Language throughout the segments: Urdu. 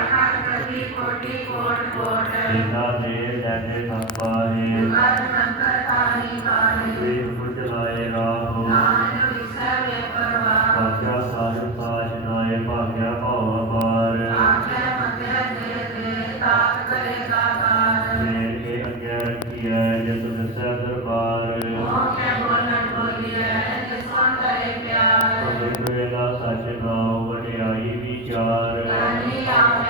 ائے راہو باغا سچ ساچ نا باغیہ پاوار جربار کا سچ ناؤ بنیائی بھی چار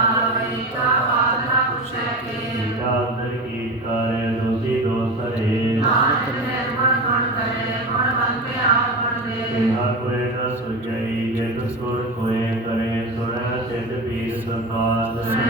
سوچائی جس کو پھر بات